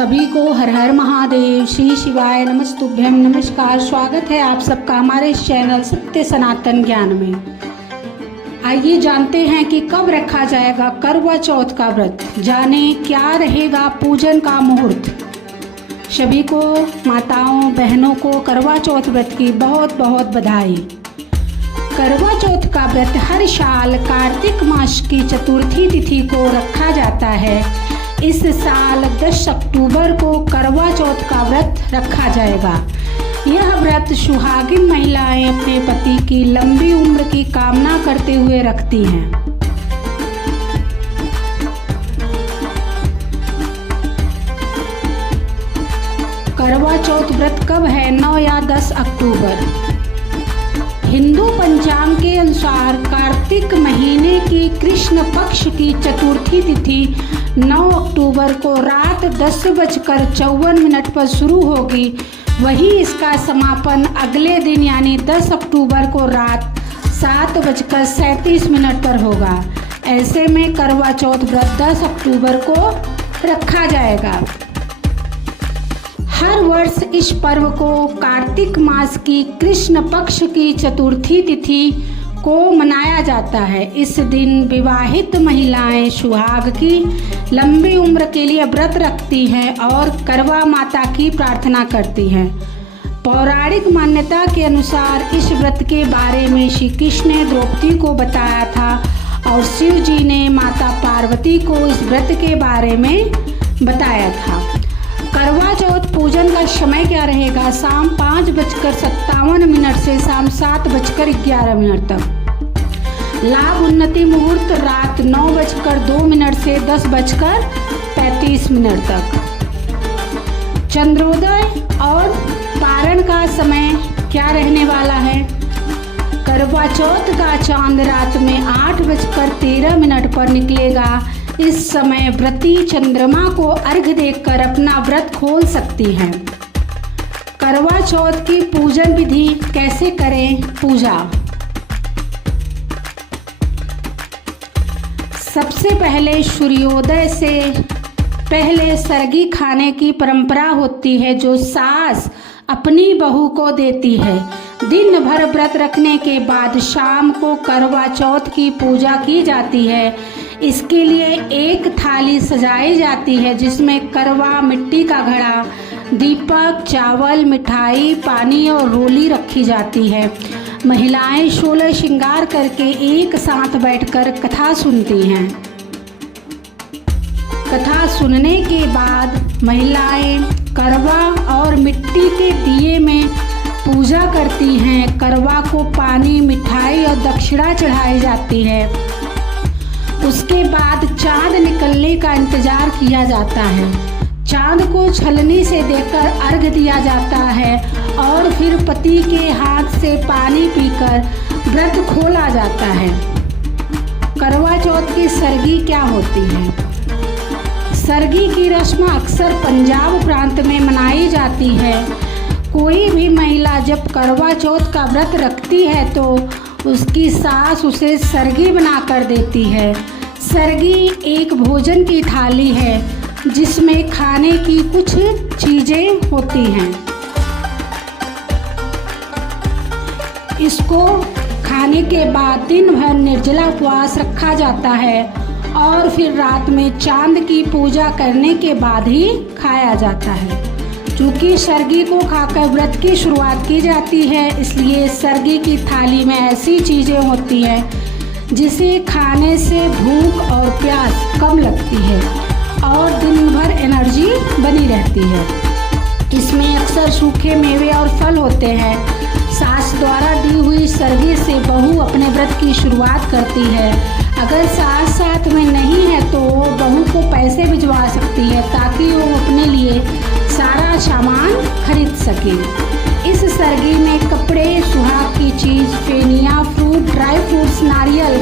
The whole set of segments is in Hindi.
सभी को हर हर महादेव, श्री शिवाय, नमस्तुभ्यम, नमस्कार। स्वागत है आप सबका हमारे इस चैनल सत्य सनातन ज्ञान में। आइए जानते हैं कि कब रखा जाएगा करवा चौथ का व्रत। जाने क्या रहेगा पूजन का मुहूर्त। सभी को, माताओं बहनों को करवा चौथ व्रत की बहुत बहुत बधाई। करवा चौथ का व्रत हर साल कार्तिक मास की चतुर्थी तिथि को रखा जाता है। इस साल 10 अक्टूबर को करवा चौथ का व्रत रखा जाएगा। यह व्रत सुहागिन महिलाएं अपने पति की लंबी उम्र की कामना करते हुए रखती हैं। करवा चौथ व्रत कब है? 9 या 10 अक्टूबर। हिंदू पंचांग के अनुसार कार्तिक महीने की कृष्ण पक्ष की चतुर्थी तिथि 9 अक्टूबर को रात 10:54 पर शुरू होगी। वहीं इसका समापन अगले दिन यानी 10 अक्टूबर को रात 7:37 पर होगा। ऐसे में करवा चौथ व्रत 10 अक्टूबर को रखा जाएगा। हर वर्ष इस पर्व को कार्तिक मास की कृष्ण पक्ष की चतुर्थी तिथि को मनाया जाता है। इस दिन विवाहित महिलाएं सुहाग की लंबी उम्र के लिए व्रत रखती हैं और करवा माता की प्रार्थना करती हैं। पौराणिक मान्यता के अनुसार इस व्रत के बारे में श्री कृष्ण ने द्रौपदी को बताया था और शिव जी ने माता पार्वती को इस व्रत के बारे में बताया था। करवा चौथ पूजन का समय क्या रहेगा? शाम 5:57 से शाम 7:11 तक। लाभ उन्नति मुहूर्त रात 9:02 से 10:35 तक। चंद्रोदय और पारण का समय क्या रहने वाला है? करवा चौथ का चांद रात में 8:13 पर निकलेगा। इस समय व्रती चंद्रमा को अर्घ्य देकर अपना व्रत खोल सकती हैं। करवा चौथ की पूजन विधि कैसे करें? पूजा सबसे पहले सूर्योदय से पहले सरगी खाने की परंपरा होती है जो सास अपनी बहू को देती है। दिन भर व्रत रखने के बाद शाम को करवा चौथ की पूजा की जाती है। इसके लिए एक थाली सजाई जाती है जिसमें करवा, मिट्टी का घड़ा, दीपक, चावल, मिठाई, पानी और रोली रखी जाती है। महिलाएं 16 श्रृंगार करके एक साथ बैठकर कथा सुनती हैं। कथा सुनने के बाद महिलाएं करवा और मिट्टी के दिए में पूजा करती हैं। करवा को पानी, मिठाई और दक्षिणा चढ़ाई जाती है। उसके बाद चांद निकलने का इंतजार किया जाता है। चांद को छलनी से देकर अर्घ्य दिया जाता है और फिर पति के हाथ से पानी पीकर व्रत खोला जाता है। करवा चौथ की सरगी क्या होती है? सरगी की रस्म अक्सर पंजाब प्रांत में मनाई जाती है। कोई भी महिला जब करवा चौथ का व्रत रखती है तो उसकी सास उसे सरगी बना कर देती है। सरगी एक भोजन की थाली है जिसमें खाने की कुछ चीजें होती हैं। इसको खाने के बाद दिन भर निर्जला उपवास रखा जाता है और फिर रात में चांद की पूजा करने के बाद ही खाया जाता है। चूँकि सरगी को खाकर व्रत की शुरुआत की जाती है, इसलिए सरगी की थाली में ऐसी चीज़ें होती हैं जिसे खाने से भूख और प्यास कम लगती है और दिन भर एनर्जी बनी रहती है। इसमें अक्सर सूखे मेवे और फल होते हैं। सास द्वारा दी हुई सरगी से बहू अपने व्रत की शुरुआत करती है। अगर सास साथ में नहीं है तो वो बहू को पैसे भिजवा सकती है ताकि वो अपने लिए सारा सामान खरीद सके। इस सरगी में कपड़े, सुहाग की चीज, फेनिया, फ्रूट, ड्राई फ्रूट्स, नारियल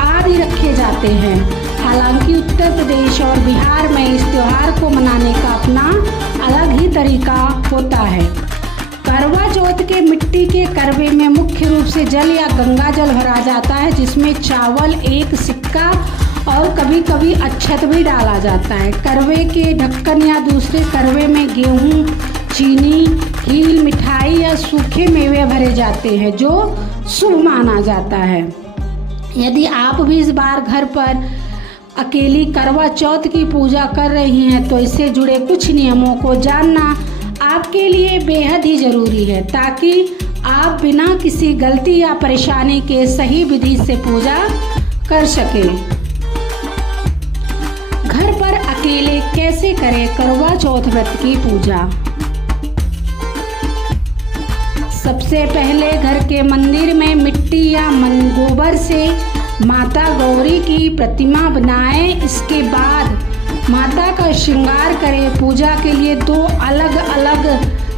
आदि रखे जाते हैं। हालांकि उत्तर प्रदेश और बिहार में इस त्योहार को मनाने का अपना अलग ही तरीका होता है। करवा चौथ के मिट्टी के करवे में मुख्य रूप से जल या गंगा जल भरा जाता है जिसमें चावल, एक सिक्का और कभी कभी अक्षत भी डाला जाता है। करवे के ढक्कन या दूसरे करवे में गेहूँ, चीनी, खीर, मिठाई या सूखे मेवे भरे जाते हैं जो शुभ माना जाता है। यदि आप भी इस बार घर पर अकेली करवा चौथ की पूजा कर रही हैं तो इससे जुड़े कुछ नियमों को जानना आपके लिए बेहद ही ज़रूरी है, ताकि आप बिना किसी गलती या परेशानी के सही विधि से पूजा कर सकें। घर पर अकेले कैसे करें करवा चौथ व्रत की पूजा? सबसे पहले घर के मंदिर में मिट्टी या गोबर से माता गौरी की प्रतिमा बनाएं। इसके बाद माता का श्रृंगार करें। पूजा के लिए 2 अलग अलग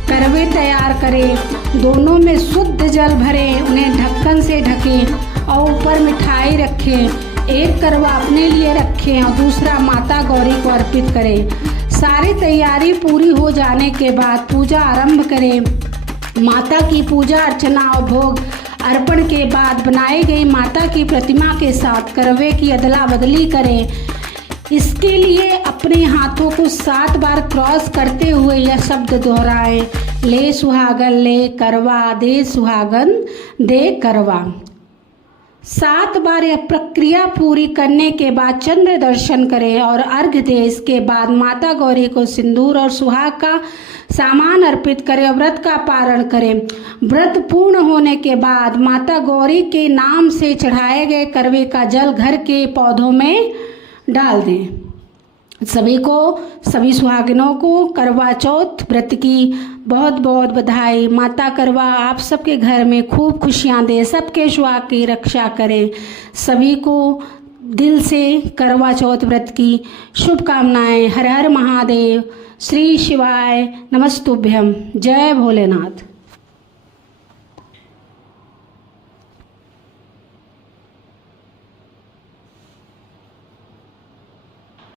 करवे तैयार करें। दोनों में शुद्ध जल भरें, उन्हें ढक्कन से ढकें और ऊपर मिठाई रखें। एक करवा अपने लिए रखें और दूसरा माता गौरी को अर्पित करें। सारी तैयारी पूरी हो जाने के बाद पूजा आरंभ करें। माता की पूजा अर्चना और भोग अर्पण के बाद बनाई गई माता की प्रतिमा के साथ करवे की अदला बदली करें। इसके लिए अपने हाथों को 7 बार क्रॉस करते हुए यह शब्द दोहराएं, ले सुहागन ले करवा, दे सुहागन दे करवा। 7 बार यह प्रक्रिया पूरी करने के बाद चंद्र दर्शन करें और अर्घ्य दें। इसके बाद माता गौरी को सिंदूर और सुहाग का सामान अर्पित करें, व्रत का पारण करें। व्रत पूर्ण होने के बाद माता गौरी के नाम से चढ़ाए गए करवे का जल घर के पौधों में डाल दें। सभी सुहागिनों को करवा चौथ व्रत की बहुत बहुत बधाई। माता करवा आप सबके घर में खूब खुशियां दे, सबके सुहाग की रक्षा करें। सभी को दिल से करवा चौथ व्रत की शुभकामनाएं। हर हर महादेव, श्री शिवाय नमस्तुभ्यम। जय भोलेनाथ।